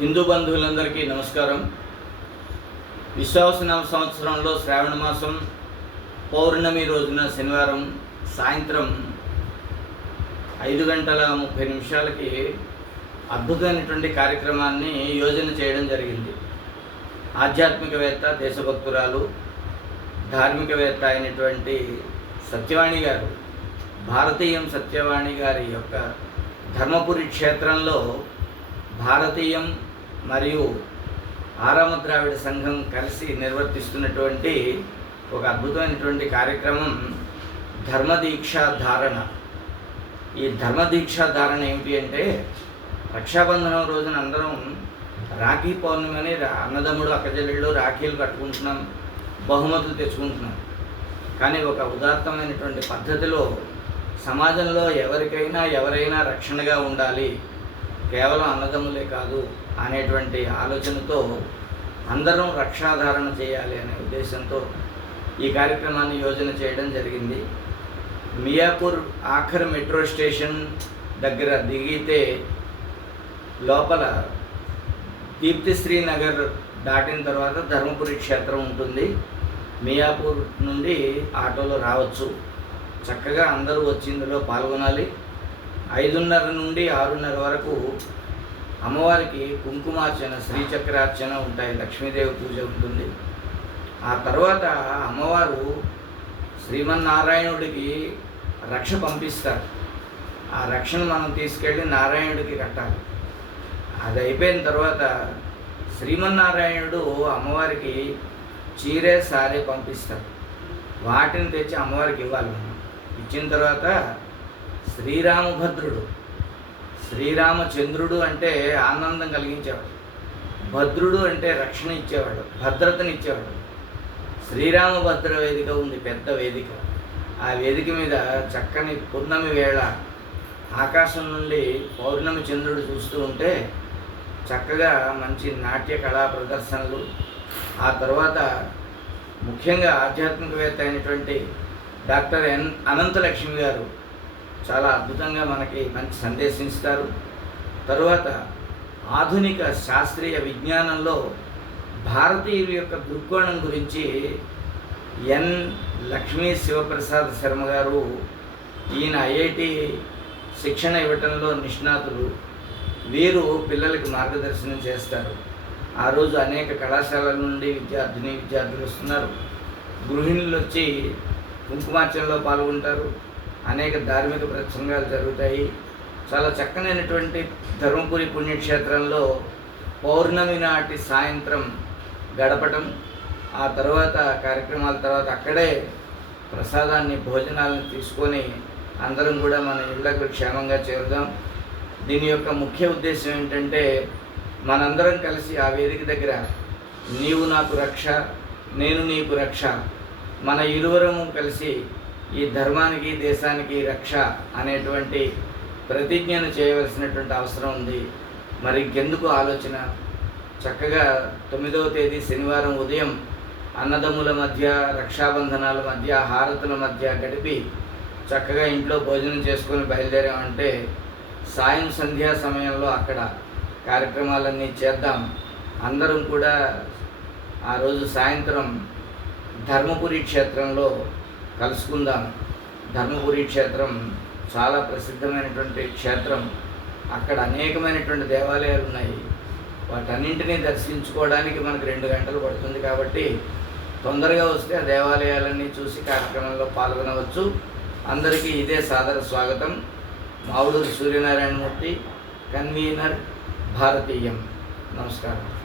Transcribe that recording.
హిందూ బంధువులందరికీ నమస్కారం. విశ్వాసనామ సంవత్సరంలో శ్రావణ మాసం పౌర్ణమి రోజున శనివారం సాయంత్రం ఐదు గంటల ముప్పై నిమిషాలకి అద్భుతమైనటువంటి కార్యక్రమాన్ని యోజన చేయడం జరిగింది. ఆధ్యాత్మికవేత్త దేశభక్తురాలు ధార్మికవేత్త అయినటువంటి సత్యవాణి గారు భారతీయం సత్యవాణి గారి యొక్క ధర్మపురి క్షేత్రంలో భారతీయం మరియు ఆరామ ద్రావిడ సంఘం కలిసి నిర్వర్తిస్తున్నటువంటి ఒక అద్భుతమైనటువంటి కార్యక్రమం ధర్మదీక్షా ధారణ. ఈ ధర్మదీక్షా ధారణ ఏమిటి అంటే రక్షాబంధనం రోజున అందరం రాఖీ పౌర్ణమిని రా- అన్నదమ్ముడు అక్కజల్లుళ్ళు రాఖీలు కట్టుకుంటున్నాం బహుమతులు తెచ్చుకుంటున్నాం. కానీ ఒక ఉదాత్తమైనటువంటి పద్ధతిలో సమాజంలో ఎవరికైనా ఎవరైనా రక్షణగా ఉండాలి. కేవలం అన్నదమ్ములే కాదు అనేటువంటి ఆలోచనతో అందరం రక్షాధారణ చేయాలి అనే ఉద్దేశంతో ఈ కార్యక్రమాన్ని యోజన చేయడం జరిగింది. మియాపూర్ ఆఖర్ మెట్రో స్టేషన్ దగ్గర దిగితే లోపల దీప్తిశ్రీ నగర్ దాటిన తర్వాత ధర్మపురి క్షేత్రం ఉంటుంది. మియాపూర్ నుండి ఆటోలో రావచ్చు. చక్కగా అందరూ వచ్చి ఇందులో పాల్గొనాలి. ఐదున్నర నుండి ఆరున్నర వరకు అమ్మవారికి కుంకుమార్చన శ్రీచక్రార్చన ఉంటాయి. లక్ష్మీదేవి పూజ ఉంటుంది. ఆ తర్వాత అమ్మవారు శ్రీమన్నారాయణుడికి రక్ష పంపిస్తారు. ఆ రక్షను మనం తీసుకెళ్ళి నారాయణుడికి కట్టాలి. అది అయిపోయిన తర్వాత శ్రీమన్నారాయణుడు అమ్మవారికి చీరే సారే పంపిస్తారు. వాటిని తెచ్చి అమ్మవారికి ఇవ్వాలి ఇచ్చిన తర్వాత శ్రీరామభద్రుడు. శ్రీరామచంద్రుడు అంటే ఆనందం కలిగించేవాడు. భద్రుడు అంటే రక్షణ ఇచ్చేవాడు భద్రతనిచ్చేవాడు శ్రీరామభద్ర వేదిక ఉంది పెద్ద వేదిక. ఆ వేదిక మీద చక్కని పూర్ణమి వేళ. ఆకాశం నుండి పౌర్ణమి చంద్రుడు చూస్తూ ఉంటే చక్కగా మంచి నాట్య కళా ప్రదర్శనలు ఆ తర్వాత ముఖ్యంగా ఆధ్యాత్మికవేత్త అయినటువంటి డాక్టర్ ఎన్ అనంతలక్ష్మి గారు చాలా అద్భుతంగా మనకి మంచి సందేశం ఇస్తారు తరువాత ఆధునిక శాస్త్రీయ విజ్ఞానంలో భారతీయుల యొక్క దృక్కోణం గురించి ఎన్. లక్ష్మీ శివప్రసాద్ శర్మ గారు ఈయన ఐఐటి శిక్షణ ఇవ్వటంలో నిష్ణాతులు. వీరు పిల్లలకు మార్గదర్శనం చేస్తారు. ఆ రోజు అనేక కళాశాలల నుండి విద్యార్థిని విద్యార్థులు వస్తున్నారు. గృహిణులు వచ్చి కుంకుమార్చనలో పాల్గొంటారు. అనేక ధార్మిక ప్రసంగాలు జరుగుతాయి. చాలా చక్కనైనటువంటి ధర్మపురి పుణ్యక్షేత్రంలో పౌర్ణమి నాటి సాయంత్రం గడపటం ఆ తర్వాత కార్యక్రమాల తర్వాత అక్కడే ప్రసాదాన్ని భోజనాలను తీసుకొని అందరం కూడా మన ఇళ్ళకు క్షేమంగా చేరుదాం. దీని యొక్క ముఖ్య ఉద్దేశం ఏంటంటే మనందరం కలిసి ఆ వేదిక దగ్గర నీవు నాకు రక్ష నేను నీకు రక్ష మన ఇరువరము కలిసి ఈ ధర్మానికి దేశానికి రక్ష అనేటువంటి ప్రతిజ్ఞను చేయవలసినటువంటి అవసరం ఉంది. మరి ఇంకెందుకు ఆలోచన? చక్కగా తొమ్మిదవ తేదీ శనివారం ఉదయం అన్నదమ్ముల మధ్య రక్షాబంధనాల మధ్య హారతుల మధ్య గడిపి చక్కగా ఇంట్లో భోజనం చేసుకొని బయలుదేరామంటే సాయం సంధ్యా సమయంలో అక్కడ కార్యక్రమాలన్నీ చేద్దాం. అందరం కూడా ఆ రోజు సాయంత్రం ధర్మపురి క్షేత్రంలో కలుసుకుందాం. ధర్మపురి క్షేత్రం చాలా ప్రసిద్ధమైనటువంటి క్షేత్రం. అక్కడ అనేకమైనటువంటి దేవాలయాలు ఉన్నాయి. వాటన్నింటినీ దర్శించుకోవడానికి మనకు రెండు గంటలు పడుతుంది కాబట్టి తొందరగా వస్తే ఆ దేవాలయాలన్నీ చూసి కార్యక్రమంలో పాల్గొనవచ్చు. అందరికీ ఇదే సాదర స్వాగతం. మావుడూరు సూర్యనారాయణమూర్తి కన్వీనర్ భారతీయం. నమస్కారం.